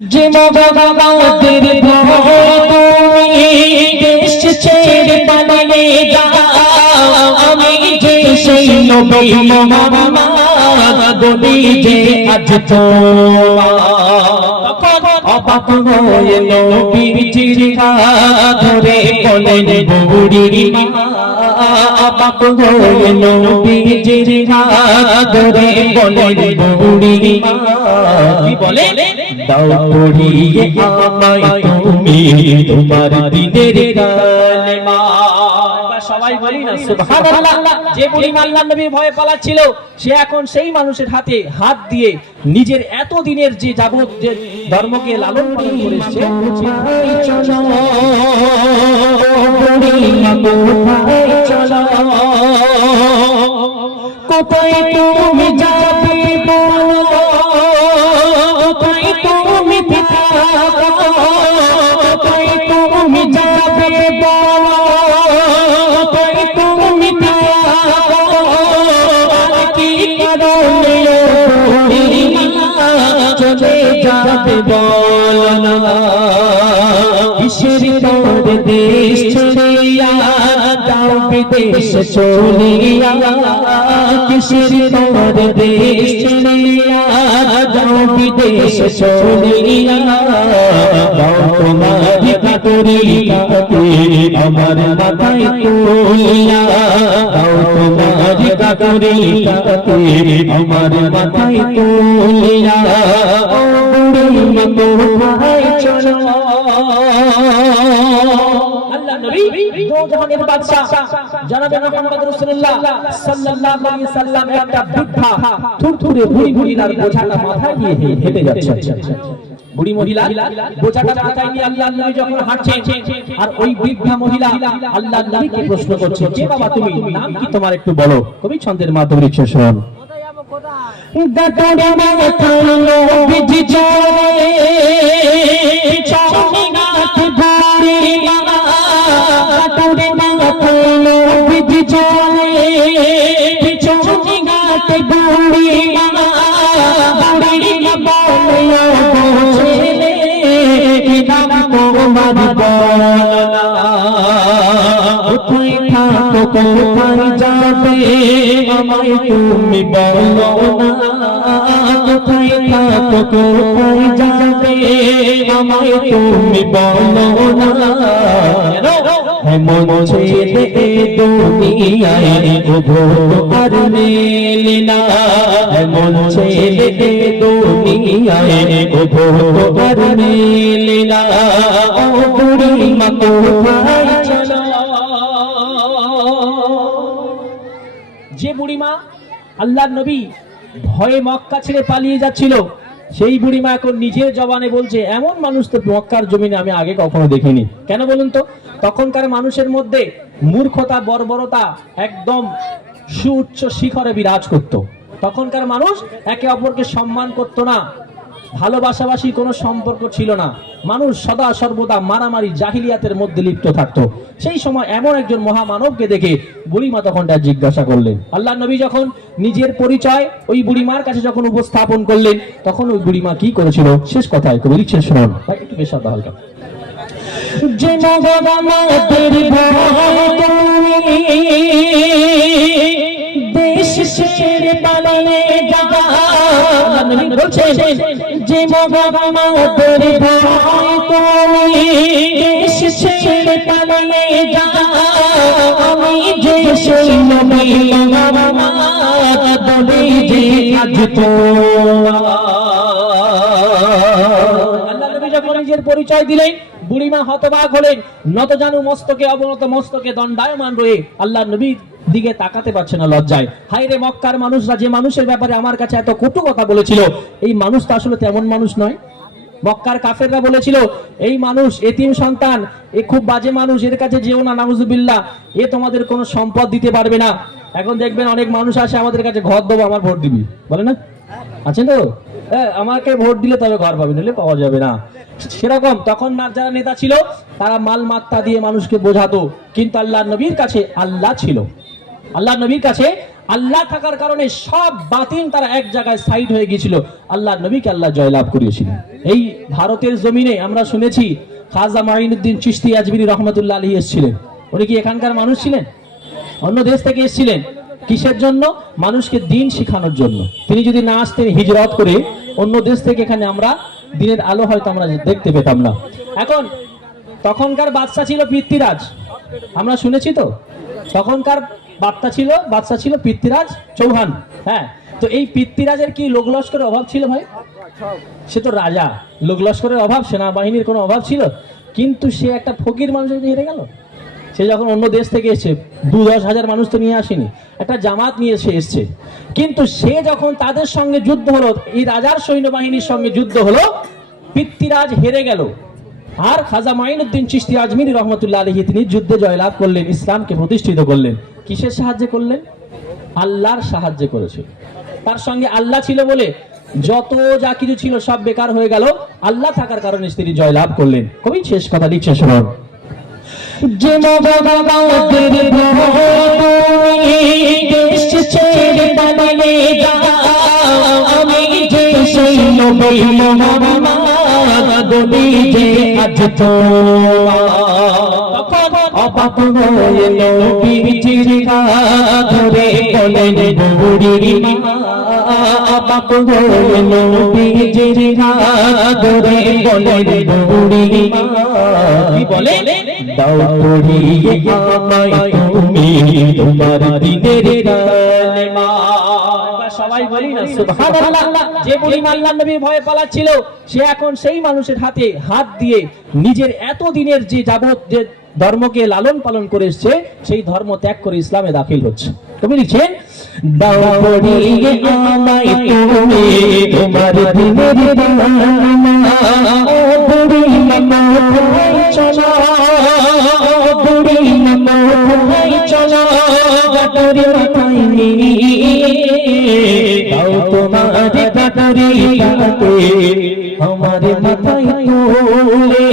যে মগবাদের তুমি দেশ ছেড়ে পালিয়ে যাও, আমি যে সেই নবী মোহাম্মদ বলি যে আজ তোমার অবাক হয়ে নবীজির ধরে বলেন বুড়ি মা, অবাক হয়ে নবীজির ধরে বলেন বুড়ি মা, কি বলে দাও পড়িয়ে আমায় তুমি তোমার দিনের কালেমা। সবাই বলি না সুবহানাল্লাহ। যে বুড়ি আল্লাহর নবীর ভয়ে পালাচ্ছিল, সে এখন সেই মানুষের হাতে হাত দিয়ে নিজের এত দিনের যে যাবত যে ধর্মকে লালন পালন করেছে, কোথায় তুমি যাবে বলো, কোথায় তুমি কোথায় তুমি যাবে বলো, কোথায় তুমি কি কারণে চলে যাবে বলো না, কিসের তোর দেশ ছেড়িয়া যাও বিদেশ চলিয়া, কিসের তোর দেশ ছেড়িয়া যাও বিদেশ চলিয়া, দাও তোমার কাকরিয়াকে আমার মাথায় তুলিয়া, দাও তোমার কাকরিয়াকে আমার মাথায় তুলিয়া, বুড়ি মা কোথায় চলো। আল্লাহ নবী দো জাহানের বাদশা জনাবে মুহাম্মদ রাসূলুল্লাহ সাল্লাল্লাহু আলাইহি সাল্লাম একটা বৃদ্ধা থুরথুরে বুড়ি মহিলার বোঝাটা মাথায় নিয়ে হেঁটে যাচ্ছে। বুড়ি মহিলা বোঝাটা মাথায় নিয়ে আল্লাহর নবী যখন হাঁটছেন, আর ওই বৃদ্ধা মহিলা আল্লাহর নবীকে প্রশ্ন করছে, যে বাবা তুমি নাম কি তোমার একটু বলো। কবি ছন্দের মাধ্যমে লিখছে, শোন গাতরে মাথালো বিজি জরে চাঁদি গাত বুড়ি মা, গাতরে মাথালো বিজি জরে চাঁদি গাত বুড়ি মা, বুড়ি মা বলো ছেলে কি নাম তোমার বলো, কোথায় থাকো কোথায় যাবে আমায় তুমি বলো না, কোথায় থাকো কোথায় যাবে আমায় তুমি বলো না, এমন ছেলে দুনিয়ায় কবু আর মেলে না, এমন ছেলে দুনিয়ায় কবু আর মেলে না, ও বুড়ি মা কোথায় চলো। যে বুড়িমা আল্লাহর নবী ভয়ে মক্কা ছেড়ে পালিয়ে যাচ্ছিল, সেই বুড়িমা এখন নিজের জবানে বলছে, এমন মানুষ তো মক্কার জমিনে আমি আগে কখনো দেখিনি। কেন বলুন তো? তখনকার মানুষের মধ্যে মূর্খতা বর্বরতা একদম সুউচ্চ শিখরে বিরাজ করত। তখনকার মানুষ একে অপরকে সম্মান করত না, ভালোবাসাবাসী কোনো সম্পর্ক ছিল না, মানুষ সদা সর্বদা মারামারি জাহিলিয়াতের মধ্যে লিপ্ত থাকতো। সেই সময় এমন একজন মহামানবকে দেখে বুড়িমা তখন তার জিজ্ঞাসা করলেন। আল্লাহ নবী যখন নিজের পরিচয় ওই বুড়িমার কাছে যখন উপস্থাপন করলেন, তখন ওই বুড়িমা কি করেছিল শেষ কথায় কবি লিখছেন, শুনুন ভাই একটু বেশ হালকা। যে নগমাদের ভয় তুমি দেশ ছেড়ে পালিয়ে যাও, আল্লাহ নবী বলছেন, যে নগমাদের ভয় তুমি দেশ ছেড়ে পালিয়ে যাও, আমি যে সেই নবী মোহাম্মদ বলি যে আজ তোমার। আল্লাহ নবী যখন নিজের পরিচয় দিলেন, বুড়িমা হতবাক হলেন, নতজানু মস্তকে অবনত মস্তকে দণ্ডায়মান রয়ে আল্লাহ নবীর দিকে তাকাতে পারছে না লজ্জায়। হায় রে মক্কার মানুষরা যে মানুষের ব্যাপারে আমার কাছে এত কটু কথা বলেছিল, এই মানুষ তো আসলে তেমন মানুষ নয়। মক্কার কাফেররা বলেছিল, এই মানুষ এতিম সন্তান, এ খুব বাজে মানুষ, এর কাছে যেও না, নাউজুবিল্লাহ, এ তোমাদের কোনো সম্পদ দিতে পারবে না। এখন দেখবেন অনেক মানুষ আসে আমাদের কাছে, ঘর দেবো আমার ভোট দিবি, বলে না, আছেন তো, আমাকে ভোট দিলে তবে ঘর পাবে, নাহলে পাওয়া যাবে না। সেরকম তখন যারা নেতা ছিল তারা মাল মাত্তা দিয়ে মানুষকে বোঝাতো, কিন্তু আল্লাহর নবীর কাছে আল্লাহ ছিল। আল্লাহর নবীর কাছে আল্লাহ থাকার কারণে সব বাতিল তারা এক জায়গায় সাইড হয়ে গিয়েছিল, আল্লাহ নবীকে আল্লাহ জয়লাভ করিয়েছিলেন। এই ভারতের জমিনে আমরা শুনেছি খাজা মাইনুদ্দিন চিশতি আজমিরি রহমতুল্লাহ আলাইহি এসেছিলেন। উনি কি এখানকার মানুষ ছিলেন? অন্য দেশ থেকে এসেছিলেন। কিসের জন্য? মানুষকে দিন শিখানোর জন্য। তিনি যদি না আসতেন হিজরত করে অন্য দেশ থেকে, এখানে আমরা দিনের আলো হয়তো আমরা দেখতে পেতাম না। এখন তখনকার বাদশা ছিল পৃথ্বীরাজ, আমরা শুনেছি তো, তখনকার বাদশা ছিল পৃথ্বীরাজ চৌহান। হ্যাঁ, তো এই পৃথ্বীরাজের কি লোক লস্করের অভাব ছিল ভাই? সে তো রাজা, লোক লস্করের অভাব, সেনাবাহিনীর কোনো অভাব ছিল? কিন্তু সে একটা ফকির মানুষের হেরে গেল। সে যখন অন্য দেশ থেকে এসে 10 হাজার মানুষ তো নিয়ে আসেনি, একটা জামাত নিয়ে সে এসছে। কিন্তু সে যখন তাদের সঙ্গে যুদ্ধ হলো, এই রাজার সৈন্যবাহিনীর সঙ্গে যুদ্ধ হলো, পৃথ্বীরাজ হেরে গেল। আর খাজা মাইনুদ্দিন চিশতি আজমিরি রহমতুল্লাহ আলাইহি তিনি যুদ্ধে জয়লাভ করলেন, ইসলামকে প্রতিষ্ঠিত করলেন। কিসের সাহায্যে করলেন? আল্লাহর সাহায্যে করেছিল। তার সঙ্গে আল্লাহ ছিল বলে যত যা কিছু ছিল সব বেকার হয়ে গেল, আল্লাহ থাকার কারণে তিনি জয়লাভ করলেন। কবি শেষ কথা লিখছে, শুনুন। যে মবাদের দেশ ছেড়ে পালিয়ে যাও, আমি যে সেই নবী মোহাম্মদ বলি যে আজ তখন অবাক হয়ে নবীজির ধরে বলেন বুড়িমা, অবাক হয়ে নবীজির ধরে বলেন বুড়িমা, কি বলে? দাও পড়িয়ে আমায় তুমি তোমার দিনের কালেমা। সবাই বলি না সুবহানাল্লাহ। যে বুড়িমা আল্লাহর নবী ভয়ে পালাচ্ছিল, সে এখন সেই মানুষের হাতে হাত দিয়ে নিজের এত দিনের যে যাবত যে ধর্মকে লালন পালন করে এসেছে, সেই ধর্ম ত্যাগ করে ইসলামে দাখিল হচ্ছে। কবি লিখছেন, দাও পড়িয়ে আমায় তুমি তোমার দিনের কালেমা, ও বুড়িমা কোথায় চলো, বুড়িমা কোথায় চলো, গাটরে মাথায় নিয়ে দাও তোমার গাটরে আমার মাথায় তুলে।